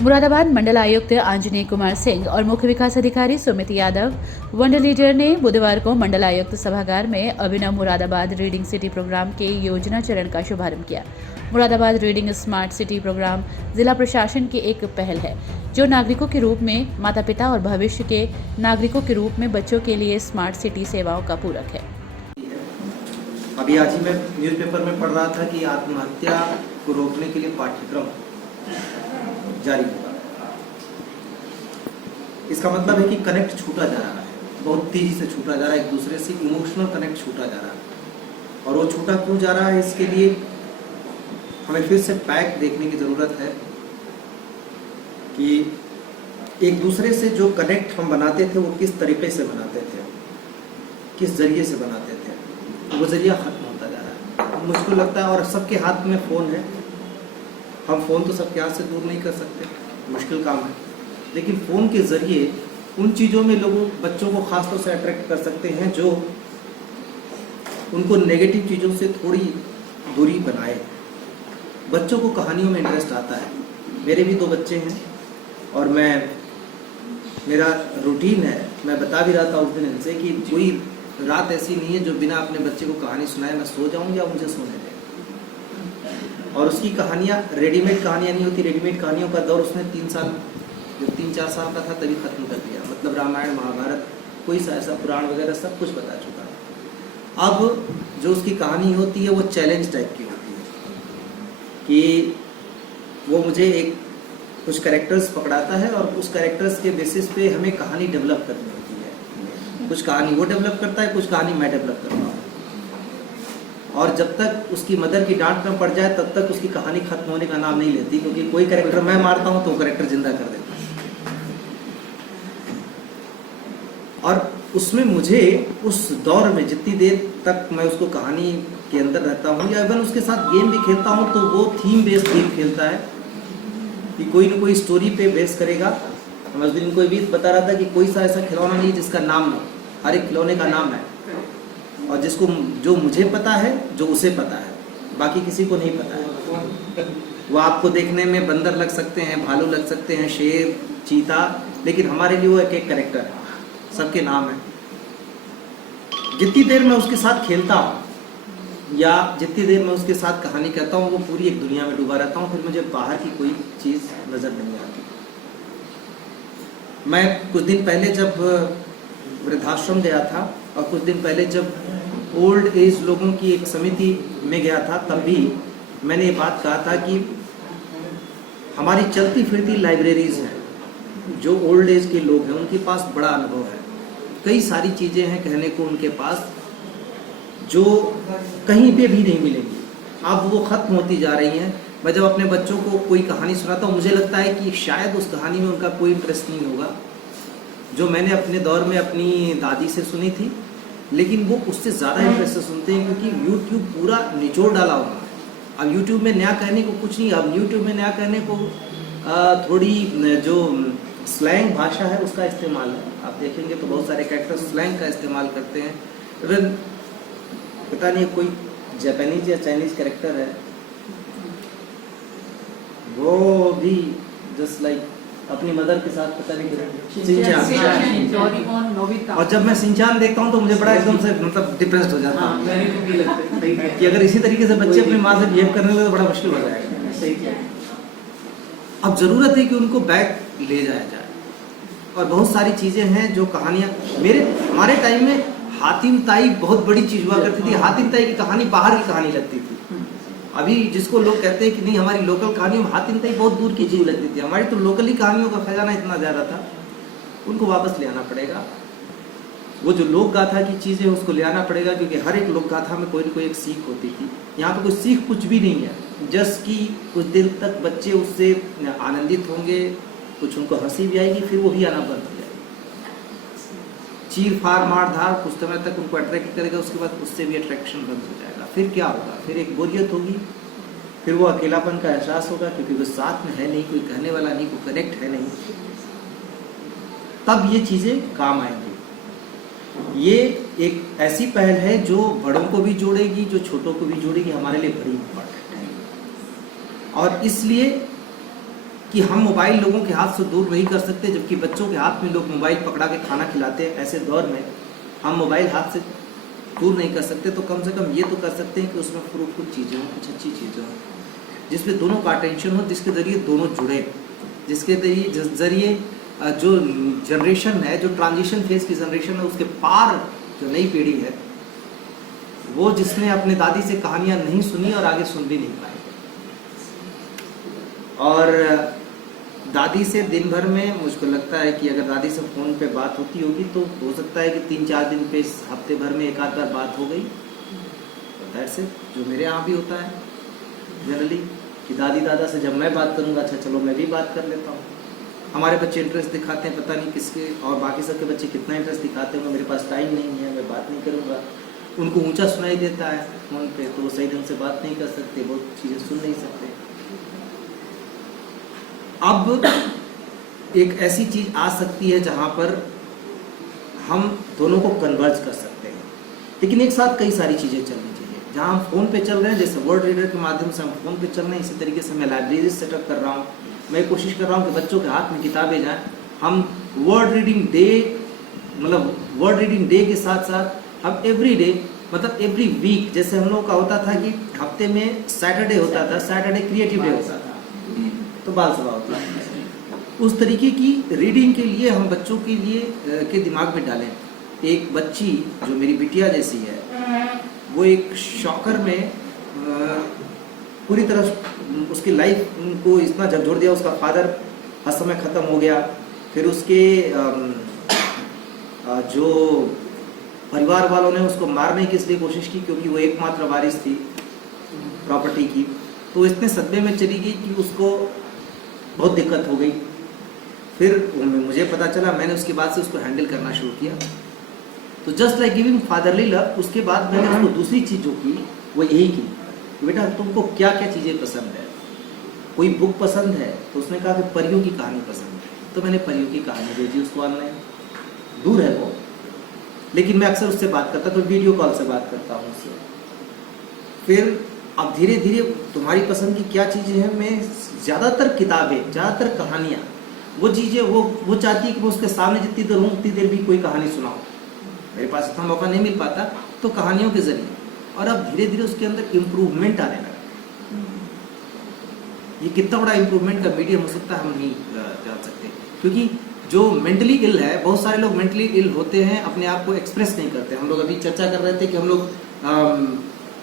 मुरादाबाद मंडल आयुक्त आंजनेय कुमार सिंह और मुख्य विकास अधिकारी सुमित यादव वंडर लीडर ने बुधवार को मंडल आयुक्त सभागार में अभिनव मुरादाबाद रीडिंग सिटी प्रोग्राम के योजना चरण का शुभारंभ किया। Moradabad reading smart city program जिला प्रशासन की एक पहल है जो नागरिकों के रूप में माता पिता और भविष्य के नागरिकों के रूप में बच्चों के लिए स्मार्ट सिटी सेवाओं का पूरक है। अभी आज ही मैं न्यूज़पेपर में पढ़ रहा था कि आत्महत्या को रोकने के लिए पाठ्यक्रम जारी होगा। इसका मतलब है कि कनेक्ट छूटा जा रहा है, बहुत तेजी से छूटा जा रहा है, एक दूसरे से इमोशनल कनेक्ट छूटा जा रहा है। और वो छूटा क्यों जा रहा है, इसके लिए हमें फिर से पैक देखने की ज़रूरत है कि एक दूसरे से जो कनेक्ट हम बनाते थे वो किस तरीके से बनाते थे, किस जरिए से बनाते थे। वो जरिया खत्म होता जा रहा है, मुझको लगता है। और सबके हाथ में फ़ोन है, हम फ़ोन तो सबके हाथ से दूर नहीं कर सकते, मुश्किल काम है, लेकिन फ़ोन के ज़रिए उन चीज़ों में लोगों बच्चों को ख़ास तौर से अट्रैक्ट कर सकते हैं जो उनको नेगेटिव चीज़ों से थोड़ी दूरी बनाए। बच्चों को कहानियों में इंटरेस्ट आता है। मेरे भी 2 बच्चे हैं और मेरा रूटीन है, मैं बता भी रहा था उस दिन इनसे कि कोई रात ऐसी नहीं है जो बिना अपने बच्चे को कहानी सुनाए मैं सो जाऊँ या मुझे सोने दे। और उसकी कहानियाँ रेडीमेड कहानियाँ नहीं होती, रेडीमेड कहानियों का दौर उसने 3-4 साल का था तभी खत्म कर दिया। मतलब रामायण महाभारत कोई सा ऐसा पुराण वगैरह सब कुछ बता चुका है। अब जो उसकी कहानी होती है वो चैलेंज टाइप की होती है कि वो मुझे कुछ कैरेक्टर्स पकड़ाता है और उस कैरेक्टर्स के बेसिस पे हमें कहानी डेवलप करनी होती है। कुछ कहानी वो डेवलप करता है, कुछ कहानी मैं डेवलप करता हूँ। और जब तक उसकी मदर की डांट न पड़ जाए तब तक उसकी कहानी खत्म होने का नाम नहीं लेती, क्योंकि कोई कैरेक्टर मैं मारता हूँ तो वो कैरेक्टर जिंदा कर देता है। और उसमें मुझे उस दौर में जितनी देर तक मैं उसको कहानी के अंदर रहता हूँ या इवन उसके साथ गेम भी खेलता हूँ तो वो थीम बेस्ड गेम खेलता है कि कोई न कोई स्टोरी पे बेस करेगा। मैं उस दिन कोई भी बता रहा था कि कोई सा ऐसा खिलौना नहीं जिसका नाम ना, हर एक खिलौने का नाम है और जो मुझे पता है, जो उसे पता है, बाकी किसी को नहीं पता है। वो आपको देखने में बंदर लग सकते हैं, भालू लग सकते हैं, शेर, चीता, लेकिन हमारे लिए वो एक कैरेक्टर है, सबके नाम है। जितनी देर मैं उसके साथ खेलता हूँ या जितनी देर मैं उसके साथ कहानी कहता हूँ वो पूरी एक दुनिया में डूबा रहता हूँ, फिर मुझे बाहर की कोई चीज़ नज़र नहीं आती। मैं कुछ दिन पहले जब वृद्धाश्रम गया था और कुछ दिन पहले जब ओल्ड एज लोगों की एक समिति में गया था तब भी मैंने ये बात कहा था कि हमारी चलती फिरती लाइब्रेरीज हैं। जो ओल्ड एज के लोग हैं उनके पास बड़ा अनुभव है, कई सारी चीज़ें हैं कहने को उनके पास जो कहीं पे भी नहीं मिलेंगी। अब वो ख़त्म होती जा रही हैं। मैं जब अपने बच्चों को कोई कहानी सुनाता हूँ मुझे लगता है कि शायद उस कहानी में उनका कोई इंटरेस्ट नहीं होगा जो मैंने अपने दौर में अपनी दादी से सुनी थी, लेकिन वो उससे ज़्यादा इंटरेस्ट से सुनते हैं क्योंकि यूट्यूब पूरा निचोड़ डाला हुआ है। अब यूट्यूब में नया कहने को कुछ नहीं, अब यूट्यूब में नया कहने को थोड़ी जो स्लैंग भाषा है उसका इस्तेमाल है। आप देखेंगे तो बहुत सारे कैरेक्टर स्लैंग का इस्तेमाल करते हैं। इवन पता नहीं कोई जापानीज या चाइनीज कैरेक्टर है वो भी जस्ट लाइक अपनी मदर के साथ पता नहीं शिनचान। और जब मैं शिनचान देखता हूँ तो मुझे बड़ा एकदम से मतलब डिप्रेस्ड हो जाता हूँ कि अगर इसी तरीके से बच्चे अपनी माँ से बिहेव करने लगे तो बड़ा मुश्किल हो जाएगा। अब ज़रूरत है कि उनको बैक ले जाया जाए। और बहुत सारी चीज़ें हैं जो कहानियाँ हमारे टाइम में हातिम ताई बहुत बड़ी चीज़ हुआ करती थी। हातिम ताई की कहानी बाहर की कहानी लगती थी। अभी जिसको लोग कहते हैं कि नहीं हमारी लोकल कहानियों में हातिम ताई बहुत दूर की चीज़ लगती थी, हमारी तो लोकली कहानियों का खजाना इतना ज़्यादा था, उनको वापस ले आना पड़ेगा। वो जो लोक गाथा की चीज़ें उसको ले आना पड़ेगा क्योंकि हर एक लोक गाथा में कोई न कोई एक सीख होती थी। यहाँ पे कोई सीख कुछ भी नहीं है, जस्ट कि कुछ देर तक बच्चे उससे आनंदित होंगे, कुछ उनको हंसी भी आएगी, फिर वो भी आना बंद हो जाएगा। चीर फाड़ मार धार कुछ समय तक उनको अट्रैक्ट करेगा, उसके बाद उससे भी अट्रैक्शन बंद हो जाएगा। फिर क्या होगा, फिर एक बोरियत होगी, फिर वो अकेलापन का एहसास होगा क्योंकि वो साथ में है नहीं, कोई कहने वाला नहीं, कोई कनेक्ट है नहीं। तब ये चीज़ें काम आएंगी। ये एक ऐसी पहल है जो बड़ों को भी जोड़ेगी, जो छोटों को भी जोड़ेगी, हमारे लिए बड़ी इम्पोर्टेंट है। और इसलिए कि हम मोबाइल लोगों के हाथ से दूर नहीं कर सकते, जबकि बच्चों के हाथ में लोग मोबाइल पकड़ा के खाना खिलाते हैं। ऐसे दौर में हम मोबाइल हाथ से दूर नहीं कर सकते, तो कम से कम ये तो कर सकते हैं कि उसमें फ्रूटफुल चीज़ें हों, कुछ अच्छी चीज़ें हों, जिसमें दोनों का अटेंशन हो, जिसके ज़रिए दोनों जुड़े, जिसके ज़रिए जो जनरेशन है, जो ट्रांजिशन फेज की जनरेशन है, उसके पार जो नई पीढ़ी है, वो जिसने अपने दादी से कहानियाँ नहीं सुनी और आगे सुन भी नहीं पाए, और दादी से दिन भर में मुझको लगता है कि अगर दादी से फ़ोन पे बात होती होगी तो हो सकता है कि 3-4 दिन पे, हफ्ते भर में एक आध बार बात हो गई। दैट्स इट, जो मेरे यहाँ भी होता है जनरली, कि दादी दादा से जब मैं बात करूँगा, अच्छा चलो मैं भी बात कर लेता हूँ। हमारे बच्चे इंटरेस्ट दिखाते हैं, पता नहीं किसके, और बाकी सबके बच्चे कितना इंटरेस्ट दिखाते होंगे, मेरे पास टाइम नहीं है, मैं बात नहीं करूँगा। उनको ऊंचा सुनाई देता है फ़ोन पे, तो वो सही ढंग से बात नहीं कर सकते, बहुत चीज़ें सुन नहीं सकते। अब एक ऐसी चीज़ आ सकती है जहाँ पर हम दोनों को कन्वर्ज कर सकते हैं, लेकिन एक साथ कई सारी चीज़ें चलनी चाहिए। जहाँ हम फ़ोन पे चल रहे हैं, जैसे वर्ड रीडर के माध्यम से हम फ़ोन पे चल रहे हैं, इसी तरीके से मैं लाइब्रेरी सेटअप कर रहा हूँ। मैं कोशिश कर रहा हूँ कि बच्चों के हाथ में किताबें जाएँ। हम वर्ड रीडिंग डे, मतलब वर्ड रीडिंग डे के साथ साथ हम एवरी डे, मतलब एवरी वीक, जैसे हम लोगों का होता था कि हफ्ते में सैटरडे होता था, सैटरडे क्रिएटिव डे होता था, तो बाल सभा होता है, उस तरीके की रीडिंग के लिए हम बच्चों के लिए के दिमाग में डालें। एक बच्ची जो मेरी बिटिया जैसी है, वो एक शॉकर में पूरी तरह उसकी लाइफ को इतना झकझोर दिया। उसका फादर हर समय ख़त्म हो गया, फिर उसके जो परिवार वालों ने उसको मारने की इसलिए कोशिश की क्योंकि वो एकमात्र वारिस थी प्रॉपर्टी की, तो इतने सदमे में चली गई कि उसको बहुत दिक्कत हो गई। फिर मुझे पता चला, मैंने उसके बाद से उसको हैंडल करना शुरू किया। तो just like giving fatherly love, उसके बाद मैंने उसको दूसरी चीज़ जो की वो यही की, बेटा तुमको क्या क्या चीज़ें पसंद है, कोई बुक पसंद है, तो उसने कहा कि परियों की कहानी पसंद है, तो मैंने परियों की कहानी भेजी उसको ऑनलाइन। दूर है वो, लेकिन मैं अक्सर उससे बात करता, तो वीडियो कॉल से बात करता हूँ उससे। फिर अब धीरे धीरे तुम्हारी पसंद की क्या चीज़ें हैं, मैं ज़्यादातर किताबें, ज़्यादातर कहानियाँ, वो चीज़ें वो चाहती है कि मैं उसके सामने जितनी देर हूँ उतनी देर भी कोई कहानी सुनाऊँ। मेरे पास इतना मौका नहीं मिल पाता, तो कहानियों के ज़रिए, और अब धीरे धीरे उसके अंदर इम्प्रूवमेंट आने लगा। ये कितना बड़ा इम्प्रूवमेंट का मीडियम हो सकता है हम नहीं जान सकते, क्योंकि जो मेंटली इल है, बहुत सारे लोग मेंटली इल होते हैं, अपने आप को एक्सप्रेस नहीं करते। हम लोग अभी चर्चा कर रहे थे कि हम लोग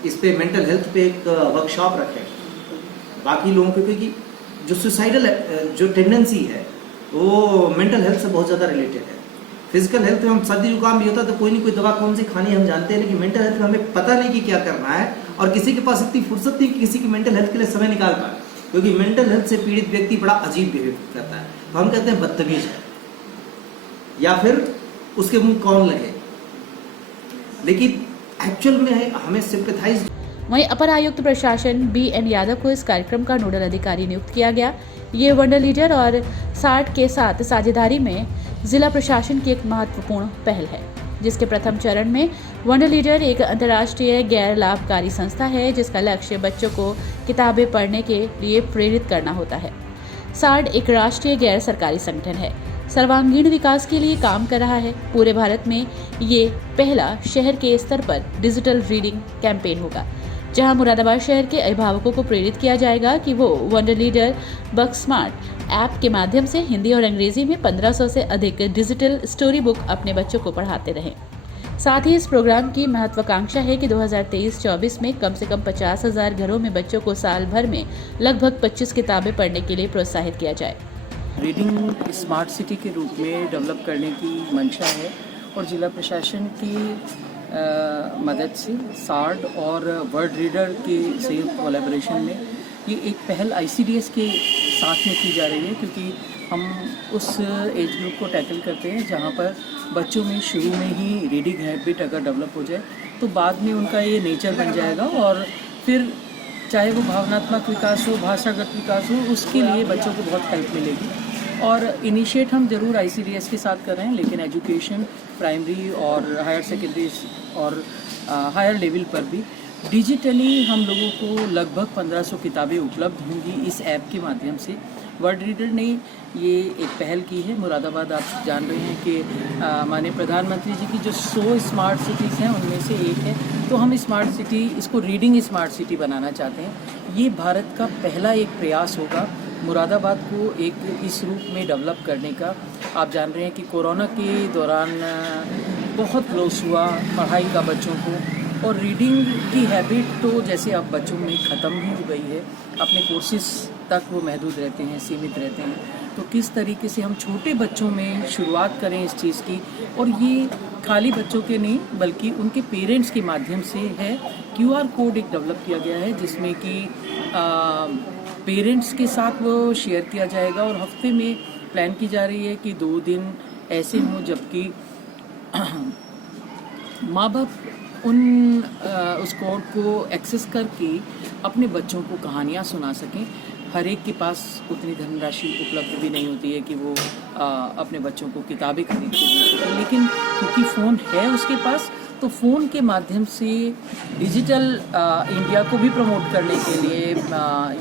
इस पे मेंटल हेल्थ पे एक वर्कशॉप रखें बाकी लोगों के, क्योंकि जो सुसाइडल जो टेंडेंसी है वो मेंटल हेल्थ से बहुत ज़्यादा रिलेटेड है। फिजिकल हेल्थ में हम सर्दी जुकाम भी होता है तो कोई नहीं कोई दवा कौन सी खानी हम जानते हैं, लेकिन मेंटल हेल्थ में हमें पता नहीं कि क्या करना है, और किसी के पास इतनी फुर्सत नहीं कि किसी की मेंटल हेल्थ के लिए समय निकाल पाए, क्योंकि मेंटल हेल्थ से पीड़ित व्यक्ति बड़ा अजीब बिहेव करता है, तो हम कहते हैं बदतमीज है, या फिर उसके मुंह कौन लगे, लेकिन एक्चुअल में हमें सिंपैथाइज। वहीं अपर आयुक्त प्रशासन BN यादव को इस कार्यक्रम का नोडल अधिकारी नियुक्त किया गया। ये वंडर लीडर और SART के साथ साझेदारी में जिला प्रशासन की एक महत्वपूर्ण पहल है, जिसके प्रथम चरण में वंडर लीडर एक अंतर्राष्ट्रीय गैर लाभकारी संस्था है, जिसका लक्ष्य बच्चों को किताबें पढ़ने के लिए प्रेरित करना होता है। SART एक राष्ट्रीय गैर सरकारी संगठन है, सर्वांगीण विकास के लिए काम कर रहा है। पूरे भारत में ये पहला शहर के स्तर पर डिजिटल रीडिंग कैंपेन होगा, जहां मुरादाबाद शहर के अभिभावकों को प्रेरित किया जाएगा कि वो वंडर लीडर बक स्मार्ट ऐप के माध्यम से हिंदी और अंग्रेजी में 1500 से अधिक डिजिटल स्टोरी बुक अपने बच्चों को पढ़ाते रहें। साथ ही इस प्रोग्राम की महत्वाकांक्षा है कि 2023-24 में कम से कम 50,000 घरों में बच्चों को साल भर में लगभग 25 किताबें पढ़ने के लिए प्रोत्साहित किया जाए। रीडिंग स्मार्ट सिटी के रूप में डेवलप करने की मंशा है, और जिला प्रशासन की मदद से SART और वर्ड रीडर के संयुक्त कोलैबोरेशन में ये एक पहल ICDS के साथ में की जा रही है, क्योंकि हम उस एज ग्रुप को टैकल करते हैं जहाँ पर बच्चों में शुरू में ही रीडिंग हैबिट अगर डेवलप हो जाए तो बाद में उनका ये नेचर बन जाएगा, और फिर चाहे वो भावनात्मक विकास हो, भाषागत विकास हो, उसके लिए बच्चों को बहुत हेल्प मिलेगी। और इनिशिएट हम ज़रूर ICDS के साथ कर रहे हैं, लेकिन एजुकेशन प्राइमरी और हायर सेकेंडरी और हायर लेवल पर भी डिजिटली हम लोगों को लगभग 1500 किताबें उपलब्ध होंगी इस ऐप के माध्यम से। वर्ड रीडर ने ये एक पहल की है। मुरादाबाद आप जान रहे हैं कि माननीय प्रधानमंत्री जी की जो 100 स्मार्ट सिटीज़ हैं उनमें से एक है, तो हम स्मार्ट सिटी इसको रीडिंग स्मार्ट सिटी बनाना चाहते हैं। ये भारत का पहला एक प्रयास होगा मुरादाबाद को एक इस रूप में डेवलप करने का। आप जान रहे हैं कि कोरोना के दौरान बहुत लॉस हुआ पढ़ाई का बच्चों को, और रीडिंग की हैबिट तो जैसे अब बच्चों में ख़त्म ही हो गई है। अपने कोर्सेज तक वो महदूद रहते हैं, सीमित रहते हैं। तो किस तरीके से हम छोटे बच्चों में शुरुआत करें इस चीज़ की, और ये खाली बच्चों के नहीं बल्कि उनके पेरेंट्स के माध्यम से है। QR कोड एक डेवलप किया गया है जिसमें कि पेरेंट्स के साथ वो शेयर किया जाएगा, और हफ्ते में प्लान की जा रही है कि 2 दिन ऐसे हों जबकि माँ बाप उस कोड को एक्सेस करके अपने बच्चों को कहानियाँ सुना सकें। हर एक के पास उतनी धनराशि उपलब्ध भी नहीं होती है कि वो अपने बच्चों को किताबें खरीद के दे सकें, लेकिन क्योंकि फ़ोन है उसके पास, तो फ़ोन के माध्यम से डिजिटल इंडिया को भी प्रमोट करने के लिए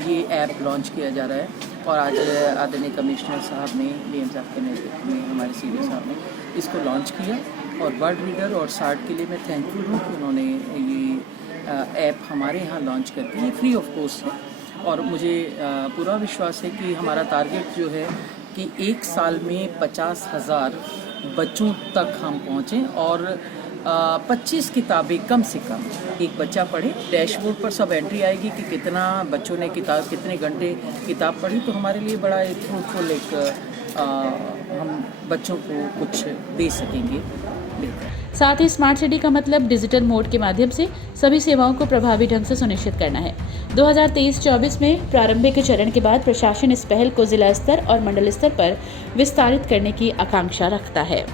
ये ऐप लॉन्च किया जा रहा है। और आज आदरणीय कमिश्नर साहब ने, DM साहब के नेतृत्व में हमारे CDO साहब ने इसको लॉन्च किया। और वर्ड रीडर और सार्ड के लिए मैं थैंकफुल हूँ कि उन्होंने ये ऐप हमारे यहाँ लॉन्च करके, ये फ्री ऑफ कॉस्ट है। और मुझे पूरा विश्वास है कि हमारा टारगेट जो है कि 1 साल में 50,000 बच्चों तक हम पहुँचें, और 25 किताबें कम से कम एक बच्चा पढ़े। डैशबोर्ड पर सब एंट्री आएगी कि कितना बच्चों ने कितने घंटे किताब पढ़ी। तो हमारे लिए बड़ा एक फ्रूटफुल हम बच्चों को कुछ दे सकेंगे। साथ ही स्मार्ट सिटी का मतलब डिजिटल मोड के माध्यम से सभी सेवाओं को प्रभावी ढंग से सुनिश्चित करना है। 2023-24 में प्रारंभिक चरण के बाद प्रशासन इस पहल को जिला स्तर और मंडल स्तर पर विस्तारित करने की आकांक्षा रखता है।